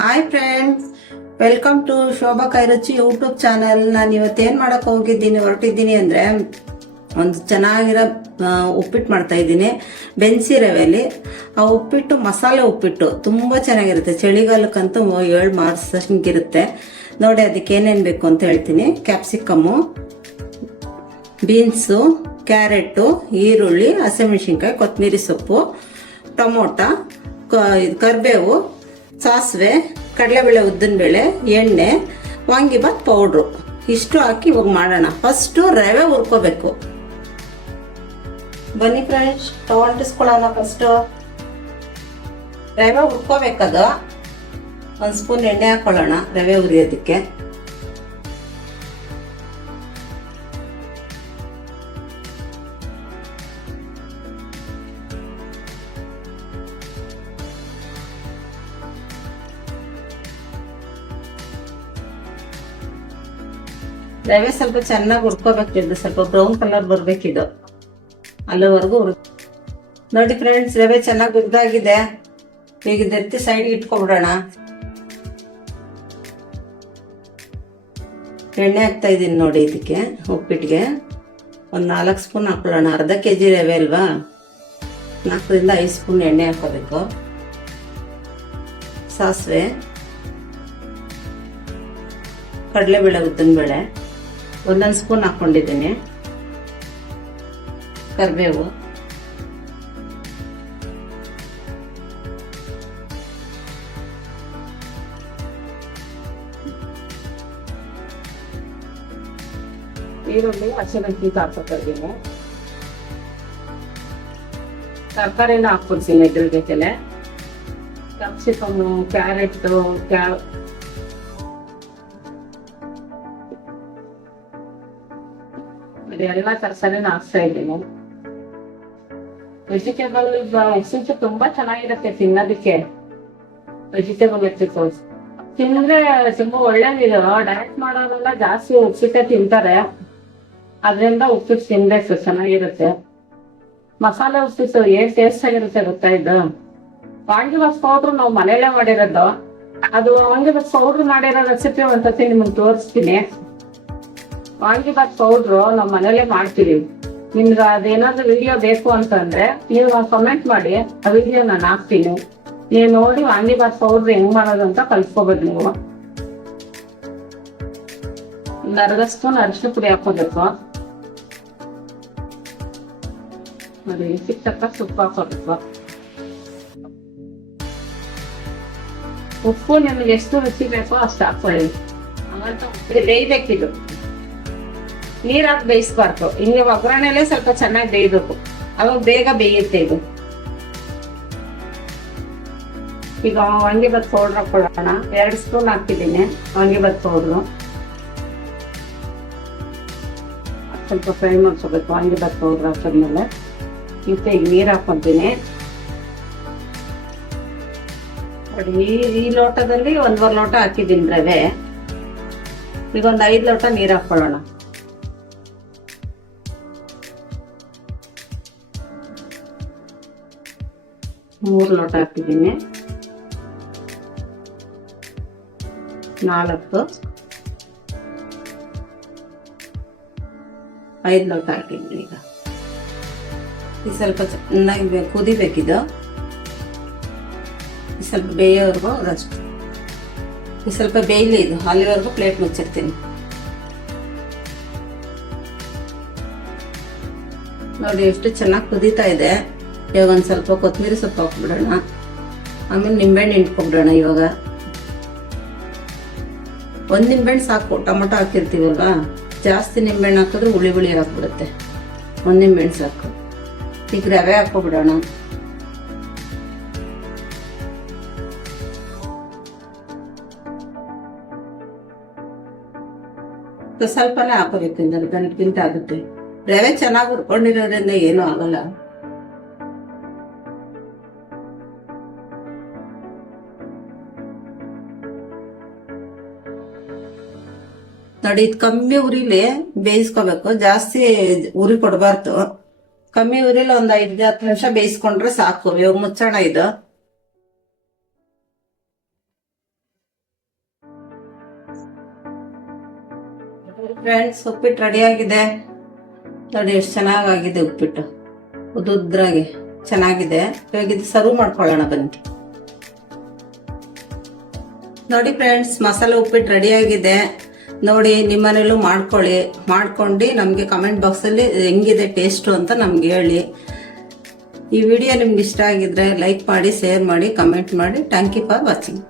Hi friends, welcome to Shobha Kairuchi YouTube channel. ನಾನು ಇವತ್ತೇನು ಮಾಡಕ್ಕೆ ಹೊರಟಿದ್ದೀನಿ ಅಂದರೆ ಒಂದು ಚೆನ್ನಾಗಿರೋ ಉಪ್ಪಿಟ್ಟು ಮಾಡ್ತಾ ಇದ್ದೀನಿ ಬೆನ್ಸಿ ರವೆಯಲ್ಲಿ. ಆ ಉಪ್ಪಿಟ್ಟು ಮಸಾಲೆ ಉಪ್ಪಿಟ್ಟು ತುಂಬ ಚೆನ್ನಾಗಿರುತ್ತೆ. ಚಳಿಗಾಲಕ್ಕಂತೂ 7 ಮಾರ್ಸಂಗಿರುತ್ತೆ. ನೋಡಿ ಅದಕ್ಕೆ ಏನೇನು ಬೇಕು ಅಂತ ಹೇಳ್ತೀನಿ. ಕ್ಯಾಪ್ಸಿಕಮ್ಮು, ಬೀನ್ಸು, ಕ್ಯಾರೆಟು, ಈರುಳ್ಳಿ, ಹಸಿಮೆಣಸಿನ್ಕಾಯಿ, ಕೊತ್ತಂಬರಿ ಸೊಪ್ಪು, ಟೊಮೊಟೊ, ಕರಿಬೇವು, ಸಾಸಿವೆ, ಕಡಲೆಬೇಳೆ, ಉದ್ದಿನಬೇಳೆ, ಎಣ್ಣೆ, ವಾಂಗಿಬಾತ್ ಪೌಡ್ರು ಇಷ್ಟು ಹಾಕಿ ಇವಾಗ ಮಾಡೋಣ. ಫಸ್ಟು ರವೆ ಹುರ್ಕೋಬೇಕು. ಬನ್ನಿ ಫ್ರೆಂಡ್ಸ್, ತಗೊಂಡಿಸ್ಕೊಳ್ಳೋಣ. ಫಸ್ಟು ರವೆ ಹುರ್ಕೋಬೇಕದು. 1 ಸ್ಪೂನ್ ಎಣ್ಣೆ ಹಾಕೊಳ್ಳೋಣ ರವೆ ಹುರಿಯೋದಕ್ಕೆ. ರವೆ ಸ್ವಲ್ಪ ಚೆನ್ನಾಗಿ ಹುರ್ಕೋಬೇಕಿದ್ದು, ಸ್ವಲ್ಪ ಬ್ರೌನ್ ಕಲರ್ ಬರ್ಬೇಕಿದು, ಅಲ್ಲಿವರೆಗೂ ನೋಡಿ ಫ್ರೆಂಡ್ಸ್. ರವೆ ಚೆನ್ನಾಗಿ ಹುರಿದಾಗಿದೆ. ಈಗ ಇದೆತ್ತಿ ಸೈಡ್ಗೆ ಇಟ್ಕೊಬಿಡೋಣ. ಎಣ್ಣೆ ಹಾಕ್ತಾ ಇದ್ದೀನಿ ನೋಡಿ. ಇದಕ್ಕೆ ಉಪ್ಪಿಟ್ಟಿಗೆ ಒಂದು 4 ಸ್ಪೂನ್ ಹಾಕೊಳ್ಳೋಣ. ಅರ್ಧ kg ರವೆ ಅಲ್ವಾ, 4 ರಿಂದ 5 ಸ್ಪೂನ್ ಎಣ್ಣೆ ಹಾಕೋಬೇಕು. ಸಾಸಿವೆ, ಕಡಲೆಬೇಳೆ, ಉದ್ದಿನಬೇಳೆ 1 ಸ್ಪೂನ್ ಹಾಕೊಂಡಿದ್ದೀನಿ. ಕರಿಬೇವು, ಈರುಳ್ಳಿ, ಹಸಿಮೆಣಸಿನ್ಕಾಯಿ ಹಾಕ್ಕೊತಿದ್ದೀನಿ. ತರಕಾರಿನ ಹಾಕ್ಕೊಡ್ತೀನಿ ಇದ್ರ ಜೊತೆಲೆ. ಕ್ಯಾಪ್ಸಿಕಮ್ಮು, ಕ್ಯಾರೆಟು, ಎಲ್ಲ ತರಕಾರಿನ ಹಾಕ್ತಾ ಇದ್ದೀನಿ. ವೆಜಿಟೇಬಲ್ ಎಕ್ಸಿಟ್ ತುಂಬಾ ಚೆನ್ನಾಗಿರುತ್ತೆ ತಿನ್ನೋದಕ್ಕೆ. ವೆಜಿಟೇಬಲ್ ಎಕ್ಸಿಟ್ ತಿಂದ್ರೆ ತುಂಬಾ ಒಳ್ಳೇದಿದೆ. ಡಯಟ್ ಮಾಡೋರೆಲ್ಲ ಜಾಸ್ತಿ ಉಪ್ಪಿಟ್ಟೆ ತಿಂತಾರೆ. ಅದರಿಂದ ಉಪ್ಪಿಟ್ಟು ತಿನ್ಬೇಕು, ಚೆನ್ನಾಗಿರುತ್ತೆ. ಮಸಾಲೆ ಉಪ್ಪಿಟ್ಟು ಏನ್ ಟೇಸ್ಟ್ ಆಗಿರುತ್ತೆ ಗೊತ್ತಾ ಇದು. ವಾಂಗಿಬಾತ್ ಪೌಡ್ರು ನಾವು ಮನೇಲೆ ಮಾಡಿರೋದು. ಅದು ವಾಂಗಿಬಾತ್ ಪೌಡ್ರು ಮಾಡಿರೋ ರೆಸಿಪಿ ಒಂದ್ಸತಿ ನಿಮ್ಗೆ ತೋರಿಸ್ತೀನಿ. ವಾಂಗಿಬಾತ್ ಪೌಡ್ರು ನಾವು ಮನೇಲೆ ಮಾಡ್ತೀವಿ. ನಿಮ್ಗೆ ಅದೇನಾದ್ರು ವಿಡಿಯೋ ಬೇಕು ಅಂತಂದ್ರೆ ನೀವು ಕಮೆಂಟ್ ಮಾಡಿ, ಆ ವಿಡಿಯೋ ನಾನು ಹಾಕ್ತೀನಿ. ನೀವು ನೋಡಿ ವಾಂಗಿಬಾತ್ ಪೌಡ್ರ್ ಹೆಂಗ್ ಮಾಡೋದು ಅಂತ ಕಲ್ತ್ಕೋಬೇಕು ನೀವು. ಒಂದು ಅರ್ಧ ಸ್ಪೂನ್ ಅರಿಶಿನ ಪುಡಿ ಹಾಕೋಬೇಕು. ನೋಡಿ, ಸಿಕ್ಕ ಸೊಪ್ಪು ಹಾಕೋಬೇಕು. ಉಪ್ಪು ನಿಮ್ಗೆ ಎಷ್ಟು ರುಚಿ ಬೇಕೋ ಅಷ್ಟು ಹಾಕೊಳ್ಳಿ. ಆಮೇಲೆ ಬೇಯ್ಬೇಕಿದು. ನೀರಾಕಿ ಬೇಯಿಸ್ಬಾರ್ದು. ಹಿಂಗೆ ಒಗ್ಗರಣೆಲೆ ಸ್ವಲ್ಪ ಚೆನ್ನಾಗಿ ಬೇಯಬೇಕು, ಅವಾಗ ಬೇಗ ಬೇಯುತ್ತೆ ಇದು. ಈಗ ವಾಂಗಿಬಾತ್ ಪೌಡ್ರ್ ಹಾಕೊಳ್ಳೋಣ. 2 ಸ್ಪೂನ್ ಹಾಕಿದ್ದೀನಿ ವಾಂಗಿಬಾತ್ ಪೌಡ್ರು. ಸ್ವಲ್ಪ ಫ್ರೈ ಮಾಡ್ಕೋಬೇಕು ವಾಂಗಿಬಾತ್ ಪೌಡ್ರ್ ಹಾಕಿದ್ಮೇಲೆ. ಮತ್ತೆ ಈಗ ನೀರು ಹಾಕೊಂತೀನಿ ನೋಡಿ. ಈ ಲೋಟದಲ್ಲಿ 1.25 ಲೋಟ ಹಾಕಿದ್ದೀನಿ ರವೆ. ಈಗ ಒಂದು 5 ಲೋಟ ನೀರು ಹಾಕೊಳ್ಳೋಣ. ಮೂರು ಲೋಟ ಹಾಕಿದ್ದೀನಿ. 4, 5 ಲೋಟ ಹಾಕಿದ್ದೀನಿ. ಈಗ ಇದು ಸ್ವಲ್ಪ ಚೆನ್ನಾಗಿ ಕುದಿಬೇಕಿದು. ಸ್ವಲ್ಪ ಬೇಯೋವರೆಗೂ ಅದಷ್ಟು. ಇದು ಸ್ವಲ್ಪ ಬೇಯಲಿ, ಇದು ಅಲ್ಲಿವರೆಗೂ ಪ್ಲೇಟ್ ಮುಚ್ಚಿರ್ತೀನಿ ನೋಡಿ. ಎಷ್ಟು ಚೆನ್ನಾಗಿ ಕುದೀತಾ ಇದೆ. ಇವಾಗ ಒಂದು ಸ್ವಲ್ಪ ಕೊತ್ತಂಬರಿ ಸೊಪ್ಪು ಹಾಕ್ಬಿಡೋಣ. ಆಮೇಲೆ ನಿಂಬೆಹಣ್ಣು ಹಿಂಡ್ಕೊಬಿಡೋಣ. ಇವಾಗ 1 ನಿಂಬೆಹಣ್ಣು ಸಾಕು. ಟೊಮೊಟೊ ಹಾಕಿರ್ತೀವಲ್ವಾ, ಜಾಸ್ತಿ ನಿಂಬೆಹಣ್ಣು ಹಾಕಿದ್ರೆ ಹುಳಿ ಹಾಕ್ಬಿಡುತ್ತೆ. 1 ನಿಂಬೆಹಣ್ಣು ಸಾಕು. ಈಗ ರವೆ ಹಾಕ್ಬಿಡೋಣ. ಸ್ವಲ್ಪನೇ ಹಾಕೋಬೇಕು, ಗಂಟಕ್ಕಿಂತ ಆಗುತ್ತೆ. ರವೆ ಚೆನ್ನಾಗಿ ಹುರ್ಕೊಂಡಿರೋದ್ರಿಂದ ಏನೂ ಆಗಲ್ಲ. ನೋಡಿ, ಇದು ಕಮ್ಮಿ ಉರಿಲಿ ಬೇಯಿಸ್ಕೋಬೇಕು. ಜಾಸ್ತಿ ಉರಿ ಕೊಡಬಾರ್ದು. ಕಮ್ಮಿ ಉರಿಲಿ ಒಂದು 5-10 ನಿಮಿಷ ಬೇಯಿಸ್ಕೊಂಡ್ರೆ ಸಾಕು. ಇವಾಗ ಮುಚ್ಚೋಣ ಇದು. ಫ್ರೆಂಡ್ಸ್, ಉಪ್ಪಿಟ್ಟು ರೆಡಿ ಆಗಿದೆ ನೋಡಿ. ಎಷ್ಟು ಚೆನ್ನಾಗಿದೆ ಉಪ್ಪಿಟ್ಟು, ಉದ್ರಾಗಿ ಚೆನ್ನಾಗಿದೆ. ಇವಾಗ ಇದು ಸರ್ವ್ ಮಾಡ್ಕೊಳ್ಳೋಣ ಬನ್ನಿ. ನೋಡಿ ಫ್ರೆಂಡ್ಸ್, ಮಸಾಲೆ ಉಪ್ಪಿಟ್ಟು ರೆಡಿ ಆಗಿದೆ ನೋಡಿ. ನಿಮ್ಮನೇಲೂ ಮಾಡ್ಕೊಂಡು ನಮಗೆ ಕಮೆಂಟ್ ಬಾಕ್ಸಲ್ಲಿ ಹೆಂಗಿದೆ ಟೇಸ್ಟು ಅಂತ ನಮ್ಗೆ ಹೇಳಿ. ಈ ವಿಡಿಯೋ ನಿಮ್ಗೆ ಇಷ್ಟ ಆಗಿದ್ರೆ ಲೈಕ್ ಮಾಡಿ, ಶೇರ್ ಮಾಡಿ, ಕಮೆಂಟ್ ಮಾಡಿ. Thank you for watching.